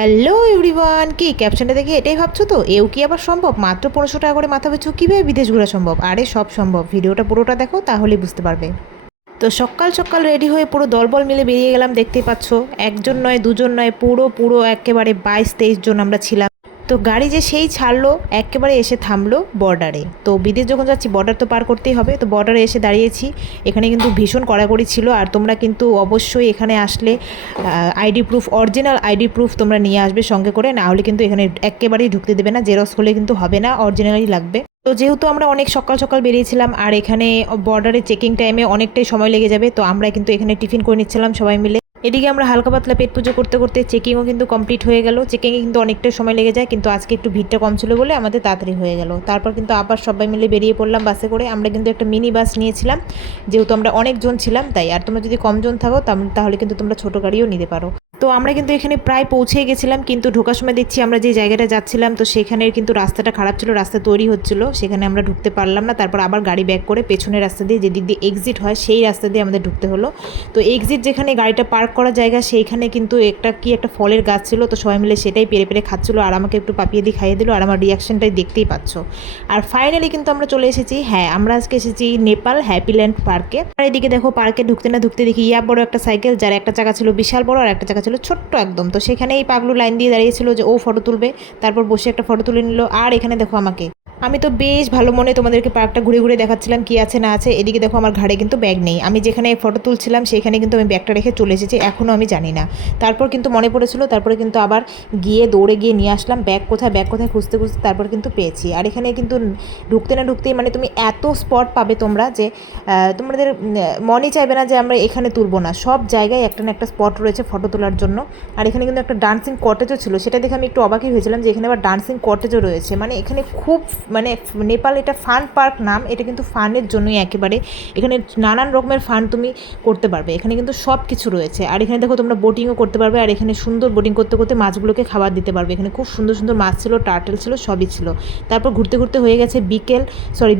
Hello everyone, কি ক্যাপশনটা দেখে এটাই ভাবছো তো এও কি আবার সম্ভব? মাত্র 1500 টাকা করে মাথা পিছু কীভাবে বিদেশ ঘোরা সম্ভব? আরে সব সম্ভব, ভিডিওটা পুরোটা দেখো তাহলেই বুঝতে পারবে। তো সকাল সকাল রেডি হয়ে পুরো দলবল মিলে বেরিয়ে গেলাম, দেখতেই পাচ্ছ। একজন নয়, দুজন নয়, পুরো পুরো একেবারে 22-23 জন আমরা ছিলাম। তো গাড়ি যে সেই ছাড়লো, একেবারে এসে থামলো বর্ডারে। তো বিদেশ যখন যাচ্ছি বর্ডার তো পার করতেই হবে, তো বর্ডারে এসে দাঁড়িয়েছি। এখানে কিন্তু ভীষণ কড়াকড়ি ছিল, আর তোমরা কিন্তু অবশ্যই এখানে আসলে ID proof, original ID proof তোমরা নিয়ে আসবে সঙ্গে করে, না হলে কিন্তু এখানে একেবারেই ঢুকতে দেবে না, জেরক্স হলে কিন্তু হবে না, অরিজিনালই লাগবে। তো যেহেতু আমরা অনেক সকাল সকাল বেরিয়েছিলাম, আর এখানে বর্ডারে চেকিং টাইমে অনেকটাই সময় লেগে যাবে, তো আমরা কিন্তু এখানে টিফিন করে নিচ্ছিলাম সবাই মিলে। এদিকে আমরা হালকা পাতলা পেট পুজো করতে করতে চেকিংও কিন্তু কমপ্লিট হয়ে গেল। চেকিংয়ে কিন্তু অনেকটাই সময় লেগে যায়, কিন্তু আজকে একটু ভিড়টা কম ছিল বলে আমাদের তাড়াতাড়ি হয়ে গেল। তারপর কিন্তু আবার সবাই মিলে বেরিয়ে পড়লাম বাসে করে। আমরা কিন্তু একটা মিনি বাস নিয়েছিলাম, যেহেতু আমরা অনেকজন ছিলাম তাই। আর তোমরা যদি কম জন থাকো তাহলে কিন্তু তোমরা ছোটো গাড়িও নিতে পারো। তো আমরা কিন্তু এখানে প্রায় পৌঁছে গেছিলাম, কিন্তু ঢোকার সময় দেখছি আমরা যে জায়গাটা যাচ্ছিলাম তো সেখানের কিন্তু রাস্তাটা খারাপ ছিল, রাস্তা তৈরি হচ্ছিল, সেখানে আমরা ঢুকতে পারলাম না। তারপর আবার গাড়ি ব্যাক করে পেছনের রাস্তা দিয়ে, যেদিক দিয়ে এক্সিট হয় সেই রাস্তা দিয়ে আমাদের ঢুকতে হলো। তো এক্সিট যেখানে গাড়িটা পার্ক করার জায়গা, সেইখানে কিন্তু একটা ফলের গাছ ছিল, তো সবাই মিলে সেটাই পেরে পেরে খাচ্ছিল, আর আমাকে একটু পাপিয়ে দিয়ে খাইয়ে দিল, আর আমার রিয়াকশনটাই দেখতেই পাচ্ছ। আর ফাইনালি কিন্তু আমরা চলে এসেছি, হ্যাঁ আমরা আজকে এসেছি নেপাল হ্যাপিল্যান্ড পার্কে। আর এদিকে দেখো পার্কে ঢুকতে না ঢুকতে দেখি ইয়া বড় একটা সাইকেল, যার একটা চাকা ছিল বিশাল বড় আর একটা চাকা ছিল ছোট্ট একদম। তো সেখানে এই পাগলু লাইন দিয়ে দাঁড়িয়েছিল যে ও ফটো তুলবে, তারপর বসে একটা ফটো তুলে নিল। আর এখানে দেখো আমাকে, আমি তো বেশ ভালো মনে তোমাদেরকে পার্কটা ঘুরে ঘুরে দেখাচ্ছিলাম কি আছে না আছে। এদিকে দেখো আমার ঘাড়ে কিন্তু ব্যাগ নেই, আমি যেখানে ফটো তুলছিলাম সেখানে কিন্তু আমি ব্যাগটা রেখে চলে এসেছি, এখনও আমি জানি না। তারপর কিন্তু মনে পড়েছিল, তারপরে কিন্তু আবার দৌড়ে গিয়ে নিয়ে আসলাম। ব্যাগ কোথায় খুঁজতে খুঁজতে তারপর কিন্তু পেয়েছি। আর এখানে কিন্তু ঢুকতে না ঢুকতেই মানে তুমি এত স্পট পাবে তোমরা যে তোমাদের মনই চাইবে না যে আমরা এখানে তুলবো না। সব জায়গায় একটা না একটা স্পট রয়েছে ফটো তোলার জন্য। আর এখানে কিন্তু একটা ডান্সিং কটেজও ছিল, সেটা দেখে আমি একটু অবাকই হয়েছিলাম যে এখানে আবার ডান্সিং কটেজও রয়েছে। মানে এখানে খুব মানে নেপাল এটা ফান পার্ক নাম, এটা কিন্তু ফানের জন্যই একেবারে। এখানে নানান রকমের ফান তুমি করতে পারবে, এখানে কিন্তু সব কিছু রয়েছে। আর এখানে দেখো তোমরা বোটিংও করতে পারবে, আর এখানে সুন্দর বোটিং করতে করতে মাছগুলোকে খাবার দিতে পারবে। এখানে খুব সুন্দর সুন্দর মাছ ছিল, টার্টেল ছিল, সবই ছিল। তারপর ঘুরতে ঘুরতে হয়ে গেছে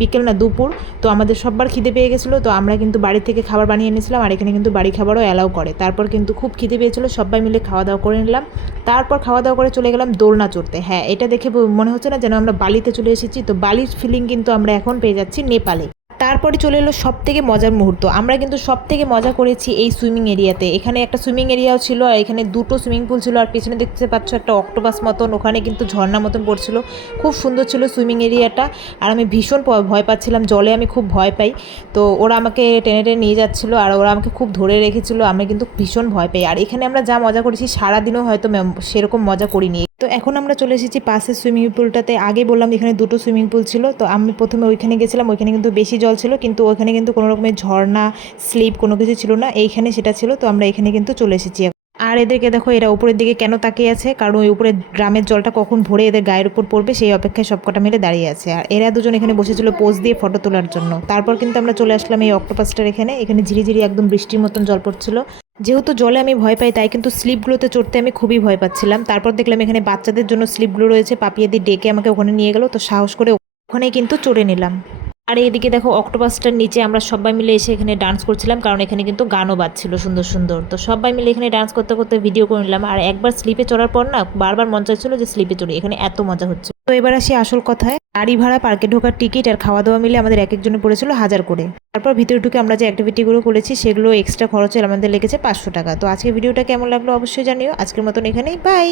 বিকেল না দুপুর। তো আমাদের সববার খিদে পেয়ে গেছিলো, তো আমরা কিন্তু বাড়ি থেকে খাবার বানিয়ে এনেছিলাম, আর এখানে কিন্তু বাড়ি খাবারও অ্যালাউ করে। তারপর কিন্তু খুব খিদে পেয়েছিলো, সবাই মিলে খাওয়া দাওয়া করে নিলাম। তারপর খাওয়া দাওয়া করে চলে গেলাম দোলনা চড়তে। হ্যাঁ এটা দেখে মনে হচ্ছে না যেন আমরা বালিতে চলে এসেছি, তো বালির ফিলিং কিন্তু আমরা এখন পেয়ে যাচ্ছি নেপালে। তারপরে চলে এলো সব থেকে মজার মুহূর্ত। আমরা কিন্তু সব থেকে মজা করেছি এই সুইমিং এরিয়াতে। এখানে একটা সুইমিং এরিয়াও ছিল, আর এখানে দুটো সুইমিং পুল ছিল, আর পেছনে দেখতে পাচ্ছ একটা অক্টোপাস মতন, ওখানে কিন্তু ঝর্ণা মতন পড়ছিল। খুব সুন্দর ছিল সুইমিং এরিয়াটা। আর আমি ভীষণ ভয় পাচ্ছিলাম, জলে আমি খুব ভয় পাই। তো ওরা আমাকে টেনে টেনে নিয়ে যাচ্ছিলো, আর ওরা আমাকে খুব ধরে রেখেছিলো, আমি কিন্তু ভীষণ ভয় পাই। আর এখানে আমরা যা মজা করেছি সারাদিনও হয়তো সেরকম মজা করিনি। তো এখন আমরা চলে এসেছি পাশের সুইমিং পুলটাতে। আগে বললাম এখানে দুটো সুইমিং পুল ছিল, তো আমি প্রথমে ওইখানে গেছিলাম, ওইখানে কিন্তু বেশি জল ছিল, কিন্তু ওইখানে কিন্তু কোনো রকমের ঝর্ণা স্লিপ কোনো কিছু ছিল না, এইখানে সেটা ছিল। তো আমরা এখানে কিন্তু চলে এসেছি। আর এদেরকে দেখো, এরা উপরের দিকে কেন তাকিয়ে আছে, কারণ ওই উপরে ড্রামের জলটা কখন ভরে এদের গায়ের উপর পড়বে সেই অপেক্ষায় সবকটা মিলে দাঁড়িয়ে আছে। আর এরা দুজন এখানে বসেছিল পোজ দিয়ে ফটো তোলার জন্য। তারপর কিন্তু আমরা চলে আসলাম এই অক্টোপাসটার এখানে। এখানে ঝিরিঝিরি একদম বৃষ্টির মতন জল পড়ছিল। যেহেতু জলে আমি ভয় পাই, তাই কিন্তু স্লিপগুলোতে চড়তে আমি খুবই ভয় পাচ্ছিলাম। তারপর দেখলাম এখানে বাচ্চাদের জন্য স্লিপগুলো রয়েছে, পাপিয়ে দিয়ে ডেকে আমাকে ওখানে নিয়ে গেল, তো সাহস করে ওখানে কিন্তু চড়ে নিলাম। আর এইদিকে দেখো অক্টোপাসটার নিচে আমরা সবাই মিলে এসে এখানে ডান্স করছিলাম, কারণ এখানে কিন্তু গানও বাজছিল সুন্দর সুন্দর। তো সবাই মিলে এখানে ডান্স করতে করতে ভিডিও করে নিলাম। আর একবার স্লিপে চড়ার পর না বারবার মন চাইছিল যে স্লিপে চড়ি, এখানে এত মজা হচ্ছে। তো এবার আসি আসল কথায়। গাড়ি ভাড়া, পার্কে ঢোকার টিকিট আর খাওয়া দাওয়া মিলে আমাদের এক একজনে পড়েছিল 1000 করে। তারপর ভিতরে ঢুকে আমরা যে অ্যাক্টিভিটিগুলো করেছি সেগুলো এক্সট্রা খরচে আমাদের লেগেছে 500 টাকা। তো আজকে ভিডিওটা কেমন লাগলো অবশ্যই জানিও। আজকের মতন এখানেই, বাই।